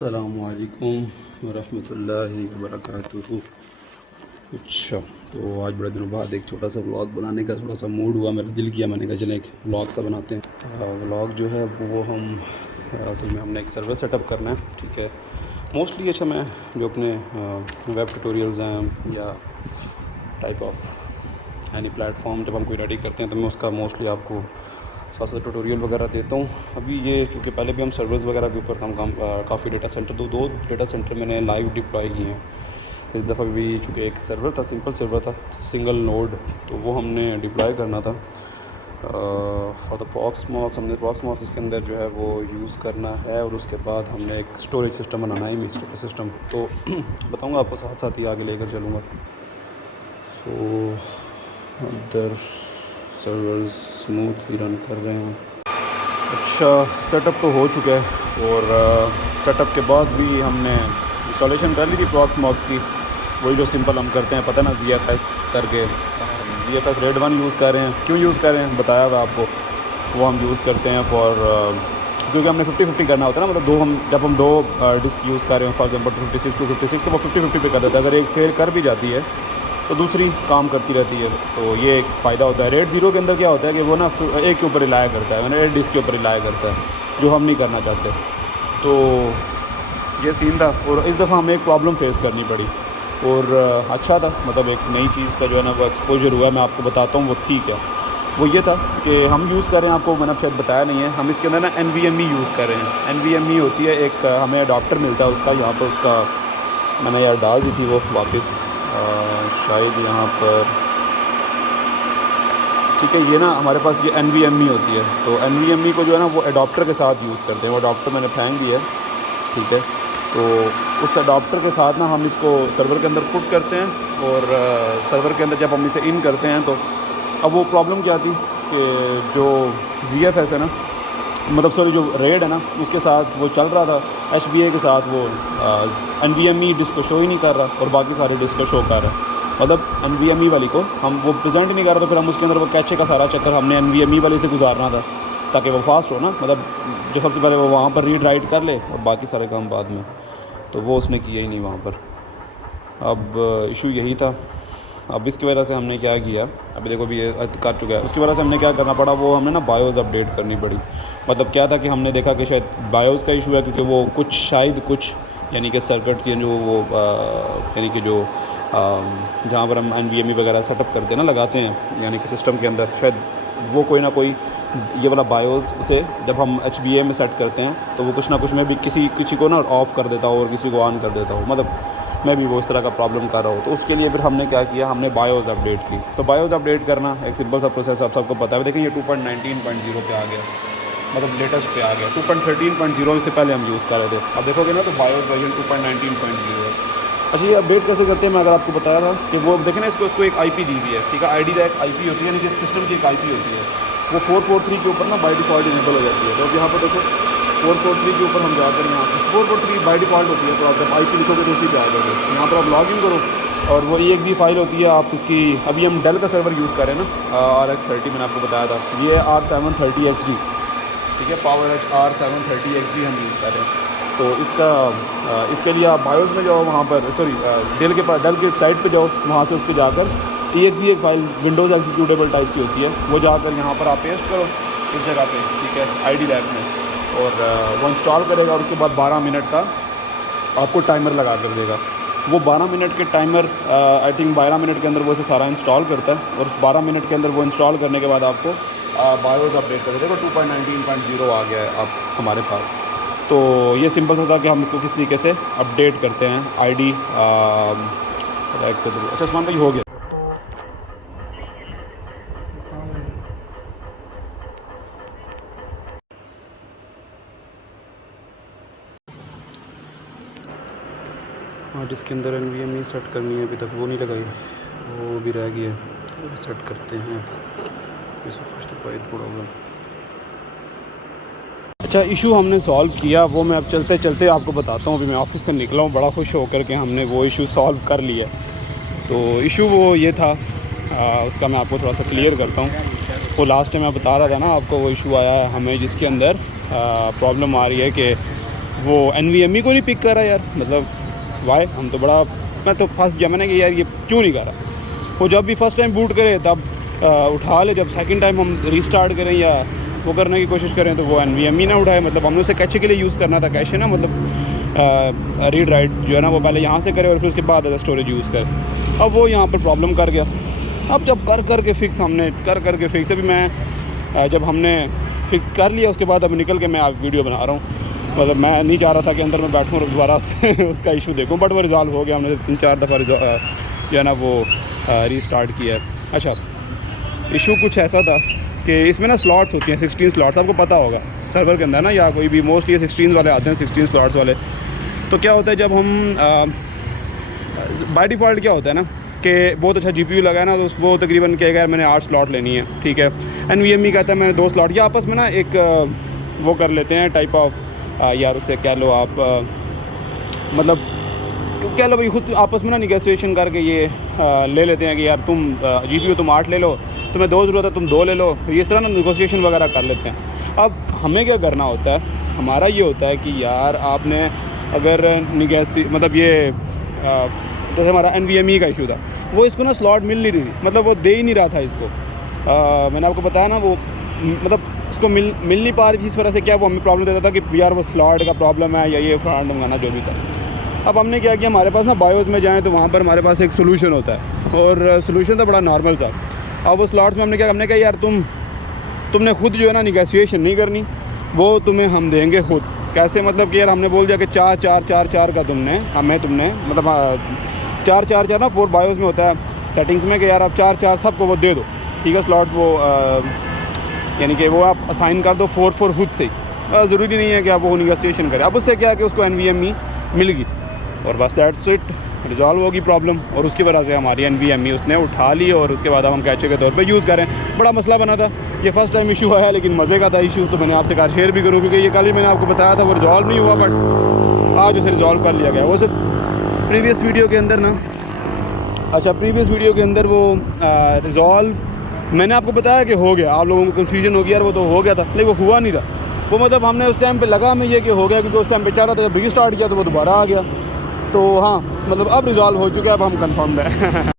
अस्सलामुअलैकुम वरहमतुल्लाहि वबरकातुहू। अच्छा, तो आज बड़े दिनों बाद एक छोटा सा व्लॉग बनाने का थोड़ा सा मूड हुआ, मेरा दिल किया, मैंने कहा चलें एक व्लॉग सा बनाते हैं। व्लॉग जो है वो हम असल में हमने एक सर्वर सेटअप करना है, ठीक है। मोस्टली अच्छा मैं जो अपने वेब ट्यूटोरियल्स हैं या टाइप ऑफ एनी प्लेटफॉर्म जब हम कोई रेडी करते हैं तो मैं उसका मोस्टली आपको साथ साथ ट्यूटोरियल वगैरह देता हूँ। अभी ये चूँकि पहले भी हम सर्वर्स वगैरह के ऊपर काम काफ़ी डेटा सेंटर दो डेटा सेंटर मैंने लाइव डिप्लॉय किए हैं। इस दफ़ा भी चूँकि एक सर्वर था, सिंपल सर्वर था, सिंगल नोड, तो वो हमने डिप्लॉय करना था फॉर द प्रॉक्समॉक्स। हमने प्रॉक्समॉक्स इसके अंदर जो है वो यूज़ करना है और उसके बाद हमने एक स्टोरेज सिस्टम बनाना है, इमेज स्टोरेज सिस्टम। तो बताऊँगा आपको, साथ साथ ही आगे लेकर चलूँगा। तो अदर सर्वर्स स्मूथली रन कर रहे हैं। अच्छा, सेटअप तो हो चुका है और सेटअप के बाद भी हमने इंस्टॉलेशन कर ली थी प्रॉक्समॉक्स की, वही जो सिंपल हम करते हैं, पता ना, ZFS करके। ZFS रेड 1 यूज़ कर रहे हैं। क्यों यूज़ कर रहे हैं बताया हुआ आपको। वो हम यूज़ करते हैं फॉर क्योंकि हमने 50-50 करना होता है ना, मतलब जब हम दो डिस्क यूज़ कर रहे हैं, फॉर एग्जांपल 56 to 56, तो वो 50-50 पे कर देता है। अगर एक फेल कर भी जाती है तो दूसरी काम करती रहती है, तो ये एक फ़ायदा होता है। रेड 0 के अंदर क्या होता है कि वो ना एक के ऊपर रिलाय करता है, मैंने एक डिस्क के ऊपर रिलाय करता है, जो हम नहीं करना चाहते। तो ये सीन था और इस दफ़ा हमें एक प्रॉब्लम फेस करनी पड़ी और अच्छा था, मतलब एक नई चीज़ का जो है ना वो एक्सपोजर हुआ। मैं आपको बताता हूँ वो ठीक है। वो ये था कि हम यूज़ कर रहे हैं, आपको मैंने शायद बताया नहीं है, हम इसके अंदर ना NVMe यूज़ कर रहे हैं। NVMe होती है एक, हमें अडाप्टर मिलता है उसका, यहाँ पर उसका मैंने यार डाल दी थी वो वापस, शायद यहाँ पर, ठीक है। ये ना हमारे पास ये NVMe होती है, तो NVMe को जो है ना वो अडाप्टर के साथ यूज़ करते हैं। वो अडाप्टर मैंने फेंक दिया है, ठीक है। तो उस अडाप्टर के साथ ना हम इसको सर्वर के अंदर पुट करते हैं और सर्वर के अंदर जब हम इसे इन करते हैं तो अब वो प्रॉब्लम क्या थी कि जो ZFS है ना, मतलब सॉरी जो रेड है ना, उसके साथ वो चल रहा था, HBA के साथ वो NVMe डिस्क को शो ही नहीं कर रहा और बाकी सारे डिस्क को शो कर रहा है। मतलब NVMe वाली को हम वो प्रेजेंट ही नहीं कर रहा, तो फिर हम उसके अंदर वो कैचे का सारा चक्कर हमने NVMe वाली से गुजारना था ताकि वो फास्ट हो ना, मतलब जो सबसे पहले वो वहाँ पर रीड राइट कर ले और बाकी सारे काम बाद में। तो वो उसने किया ही नहीं वहाँ पर। अब इशू यही था। अब इसकी वजह से हमने क्या किया, अभी देखो अभी ये कर चुका है, उसकी वजह से हमने क्या करना पड़ा, वो हमने ना बायोस अपडेट करनी पड़ी। मतलब क्या था कि हमने देखा कि शायद बायोस का इशू है, क्योंकि वो कुछ यानी कि सर्किट्स या जो वो यानी कि जो जहाँ पर हम NVMe वगैरह सेटअप करते हैं ना, लगाते हैं यानी कि सिस्टम के अंदर, शायद वो कोई ना कोई ये वाला बायोस उसे जब हम HBA में सेट करते हैं तो वो कुछ ना कुछ में भी किसी को ना ऑफ़ कर देता हो और किसी को ऑन कर देता हो, मतलब मैं भी वो इस तरह का प्रॉब्लम कर रहा हूँ। तो उसके लिए फिर हमने क्या किया, हमने बायोस अपडेट की। तो बायोस अपडेट करना एक सिंपल सा प्रोसेस, आप सबको पता है। देखिए ये 2.19.0 पे आ गया, मतलब लेटेस्ट पे आ गया। 2.13.0 इससे पहले हम यूज़ कर रहे थे। अब देखोगे ना तो बायोस वर्जन 2.19.0 है। अच्छा, ये अपडेट कैसे करते हैं, मैं अगर आपको बताया था कि वो देखें ना, इसको एक IP दी हुई है, ठीक है। ID का एक IP होती है, यानी कि सिस्टम की एक IP होती है, वो 443 के ऊपर ना बाई डिफ़ॉल्ट इनेबल हो जाती है। तो अब यहाँ पर देखो 443 के ऊपर हम जाकर यहाँ पर 443 बाई डिफ़ॉल्ट होती है, तो आप जब IP लिखोगे तो उसी पे आ जाओगे। यहाँ पर आप लॉगिन करो और वो exe फाइल होती है आप इसकी, अभी हम डेल का सर्वर यूज़ कर रहे हैं ना, RX30 मैंने आपको बताया था, ये R730XD, ठीक है। PowerEdge R730XD हम यूज़ कर रहे हैं। तो इसके लिए आप बायोस में जाओ, वहाँ पर सॉरी डेल के साइट पे जाओ, वहाँ से उसको जाकर exe एक फ़ाइल विंडोज़ एक्जीक्यूटेबल टाइप सी होती है, वो जाकर यहाँ पर आप पेस्ट करो इस जगह पे, ठीक है, ID लैब में, और वो इंस्टॉल करेगा और उसके बाद 12 मिनट का आपको टाइमर लगा कर देगा। वो 12 मिनट के टाइमर आई थिंक 12 मिनट के अंदर वो इसे सारा इंस्टॉल करता है और 12 मिनट के अंदर वो इंस्टॉल करने के बाद आपको बायोस अपडेट कर देगा। 2.19.0 आ गया है अब हमारे पास। तो ये सिंपल सा था कि हम इसको किस तरीके से अपडेट करते हैं। ID अच्छा उस्मान भाई हो गया। हाँ, जिसके अंदर NVMe सेट करनी है, अभी तक वो नहीं लगाई, वो भी रह गया, तो सेट करते हैं। अच्छा, इशू हमने सॉल्व किया, वो मैं अब चलते चलते आपको बताता हूँ। अभी मैं ऑफिस से निकला हूँ बड़ा खुश होकर के हमने वो इशू सॉल्व कर लिया। तो इशू वो ये था, उसका मैं आपको थोड़ा सा क्लियर करता हूँ। वो लास्ट टाइम मैं बता रहा था ना आपको, वो इशू आया है हमें जिसके अंदर प्रॉब्लम आ रही है कि वो NVMe को नहीं पिक कर रहा यार, मतलब वाई, हम तो बड़ा, मैं तो फंस गया, मैंने कि यार ये क्यों नहीं कर रहा। वो जब भी फर्स्ट टाइम बूट करे तब उठा ले, जब सेकंड टाइम हम रीस्टार्ट करें या वो करने की कोशिश करें तो वो NVMe ना उठाए। मतलब हमने उसे कैचे के लिए यूज़ करना था, कैशे ना, मतलब रीड राइट जो है ना वो पहले यहाँ से करे और फिर उसके बाद स्टोरेज यूज़ करे। अब वो यहाँ पर प्रॉब्लम कर गया। अब जब कर के फिक्स, हमने कर के फिक्स, अभी मैं जब हमने फिक्स कर लिया उसके बाद अब निकल के मैं आप वीडियो बना रहा हूँ। मतलब मैं नहीं चाह रहा था कि अंदर मैं बैठूँ और दोबारा उसका इशू देखूँ, बट वो रिज़ॉल्व हो गया। हमने 3-4 दफ़ा जो है ना वो रीस्टार्ट किया है। अच्छा, इशू कुछ ऐसा था कि इसमें ना स्लॉट्स होती हैं, 16 स्लॉट्स, आपको पता होगा सर्वर के अंदर ना, या कोई भी मोस्टली ये 16 वाले आते हैं, 16 स्लॉट्स वाले। तो क्या होता है जब हम बाय डिफ़ॉल्ट क्या होता है ना कि बहुत अच्छा GPU लगा है ना, तो वो तकरीबन कहेगा यार मैंने 8 स्लॉट लेनी है, ठीक है। NVMe कहता है मैंने 2 स्लॉट, या आपस में ना एक वो कर लेते हैं टाइप ऑफ, यार उसे कह लो आप, मतलब कह लो भाई खुद आपस में ना निगोशिएशन करके ये ले लेते हैं कि यार तुम GPU तुम 8 ले लो, तुम्हें 2 ज़रूरत है तुम 2 ले लो, इस तरह ना निगोशिएशन वगैरह कर लेते हैं। अब हमें क्या करना होता है, हमारा ये होता है कि यार आपने अगर मतलब ये जैसे हमारा NVMe का इशू था, वो इसको ना स्लॉट मिल नहीं रही थी, मतलब वो दे ही नहीं रहा था इसको। मैंने आपको बताया ना वो मतलब इसको मिल नहीं पा रही थी। इस वजह से क्या वो हमें प्रॉब्लम देता था कि यार वो स्लॉट का प्रॉब्लम है या ये फ्रॉड मंगाना जो भी था। अब हमने क्या किया, हमारे पास ना बायोस में जाएँ तो वहाँ पर हमारे पास एक सोल्यूशन होता है, और सोल्यूशन तो बड़ा नॉर्मल सा। अब वो स्लॉट्स में हमने कहा यार तुमने खुद जो है ना निगोशिएशन नहीं करनी, वो तुम्हें हम देंगे खुद। कैसे, मतलब कि यार हमने बोल दिया कि 4 का तुमने मतलब 4 ना 4 बायोस में होता है सेटिंग्स में कि यार आप 4 सबको वो दे दो, ठीक है, स्लॉट्स वो यानी कि वो आप असाइन कर दो 4 खुद से ही। ज़रूरी नहीं है कि आप वो निगोशिएशन करें। अब उससे क्या है कि उसको NVMe मिल गई और बस दैट्स इट, रिजॉल्व होगी प्रॉब्लम। और उसकी वजह से हमारी NVMe उसने उठा ली और उसके बाद हम कैचे के तौर पे यूज़ करें। बड़ा मसला बना था, ये फ़र्स्ट टाइम इशू आया, लेकिन मज़े का था इशू, तो मैंने आपसे कहा शेयर भी करूँ, क्योंकि ये कल ही मैंने आपको बताया था वो रिजॉल्व नहीं हुआ, बट आज उसे रिजॉल्व कर लिया गया। वो सिर्फ प्रीवियस वीडियो के अंदर ना, अच्छा प्रीवियस वीडियो के अंदर वो रिजॉल्व मैंने आपको बताया कि हो गया। आप लोगों को कन्फ्यूजन हो गया यार वो तो हो गया था, लेकिन वो हुआ नहीं था। वो मतलब हमने उस टाइम पे लगा हमें ये कि हो गया, क्योंकि उस टाइम पे चाह रहा था, जब रीस्टार्ट किया तो वो दोबारा आ गया। तो हाँ, मतलब अब रिजॉल्व हो चुका है, अब हम कंफर्म है।